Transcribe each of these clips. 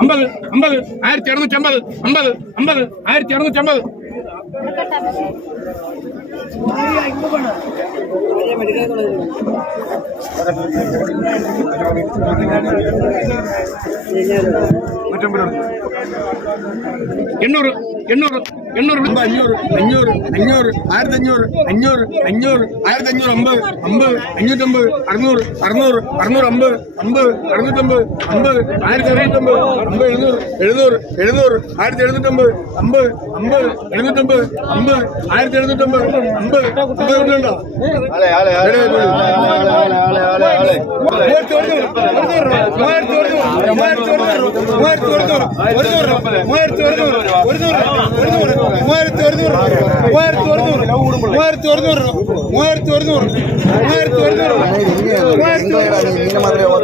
അമ്പത് അമ്പത് ആയിരത്തി അറുന്നൂറ്റി അമ്പത് അമ്പത് അമ്പത് ആയിരത്തി അറുന്നൂറ്റി അമ്പത്. എണ്ണൂറ് എണ്ണൂറ് എണ്ണൂറ്. അഞ്ഞൂറ് അഞ്ഞൂറ് അഞ്ഞൂറ് ആയിരത്തി അഞ്ഞൂറ് അഞ്ഞൂറ് അഞ്ഞൂറ് ആയിരത്തി അഞ്ഞൂറ് അമ്പത് അമ്പത് അഞ്ഞൂറ്റമ്പത് അറുന്നൂറ് അറുന്നൂറ് അറുന്നൂറ് അമ്പത് അമ്പത് അറുന്നൂറ്റമ്പത് അമ്പത് ആയിരത്തി അറുന്നൂറ്റമ്പത് അമ്പത് എഴുന്നൂറ് എഴുന്നൂറ് എഴുന്നൂറ് ആയിരത്തി എഴുന്നൂറ്റമ്പത് അമ്പത് അമ്പത് എഴുന്നൂറ്റമ്പത്. അമ്പത് ആയിരത്തി എഴുന്നൂറ്റമ്പത് അമ്പത് അമ്പത് ഉണ്ടോ മൂവായിരത്തി ഒരുന്നൂറ് മൂവായിരത്തി ഒരുന്നൂറ് മൂവായിരത്തി ഒരുന്നൂറ് മൂവായിരത്തി ഒരുന്നൂറ് മൂവായിരത്തി ഒരുന്നൂറ് ഒരുന്നൂറ് ഒരുന്നൂറ് മൂവായിരത്തി ഒരുന്നൂറ് മൂവായിരത്തി ഒരുന്നൂറ് മൂവായിരത്തി ഒരുന്നൂറ് മൂവായിരത്തി ഒരുന്നൂറ് മൂവായിരത്തി ഒരുന്നൂറ്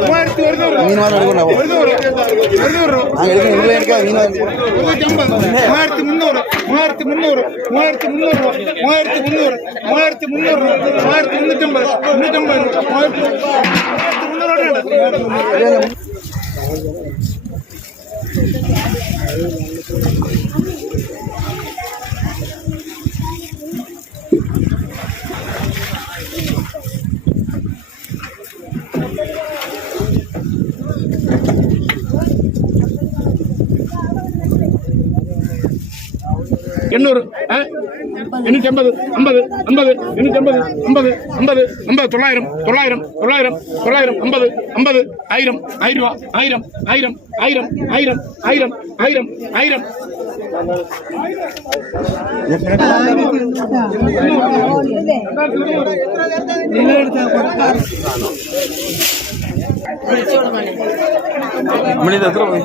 മൂവായിരത്തി ഒരുന്നൂറ് മൂവായിരത്തി ഒരുന്നൂറ് മൂവായിരത്തി മുന്നൂറ്. മൂവായിരത്തി മുന്നൂറ് മൂവായിരത്തി മുന്നൂറ് മൂവായിരത്തി മുന്നൂറ് മൂവായിരത്തി മുന്നൂറ് മൂവായിരത്തി മുന്നൂറ്റമ്പത് മുന്നൂറ്റമ്പത് മൂവായിരത്തി Thank എണ്ണൂറ് இன்னொரு എണ്ണൂറ്റമ്പത് അമ്പത് അമ്പത് എണ്ണൂറ്റമ്പത് അമ്പത് അമ്പത് അമ്പത് തൊള്ളായിരം തൊള്ളായിരം തൊള്ളായിരം തൊള്ളായിരം അമ്പത് അമ്പത് ആയിരം ആയിരം രൂപ ആയിരം ആയിരം ആയിരം ആയിരം ആയിരം ആയിരം ആയിരം മണിത് എത്ര പോയി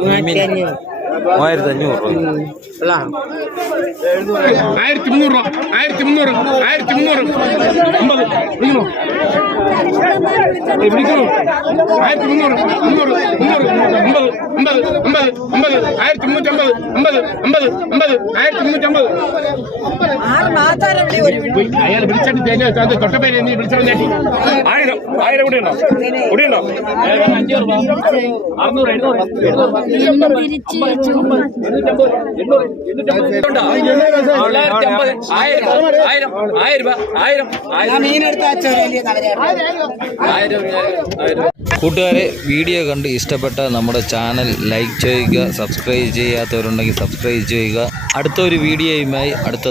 മൂവായിരത്തി അഞ്ഞൂറ് രൂപ ആയിരത്തി മുന്നൂറ് രൂപ ആയിരത്തി മുന്നൂറ് ആയിരത്തി മുന്നൂറ്. അമ്പത് വിളിക്കണോ ഏയ് വിളിക്കണോ അമ്പത് അമ്പത് അമ്പത് ആയിരത്തി മുന്നൂറ്റമ്പത് അമ്പത് അമ്പത് അമ്പത് ആയിരത്തി ആറ് മാതാരം ഇവിടെ ഒരു പോയി അയാൾ വിളിച്ചിട്ട് തൊട്ടപ്പേര് നീ വിളിച്ചോ നേട്ടി ആയിരം ആയിരം കൂടി ഉണ്ടോ? കൂടി ഉണ്ടോ? അഞ്ഞൂറ് അറുന്നൂറ് എഴുന്നൂറ് തൊള്ളായിരത്തി അമ്പത് ആയിരം ആയിരം ആയിരം രൂപ ആയിരം ആയിരം ആയിരം ആയിരം. കൂട്ടുകാരെ വീഡിയോ കണ്ട് ഇഷ്ടപ്പെട്ട നമ്മുടെ ചാനൽ ലൈക്ക് ചെയ്യുക സബ്സ്ക്രൈബ് ചെയ്യാത്തവരുണ്ടെങ്കിൽ സബ്സ്ക്രൈബ് ചെയ്യുക. അടുത്തൊരു വീഡിയോയുമായി അടുത്ത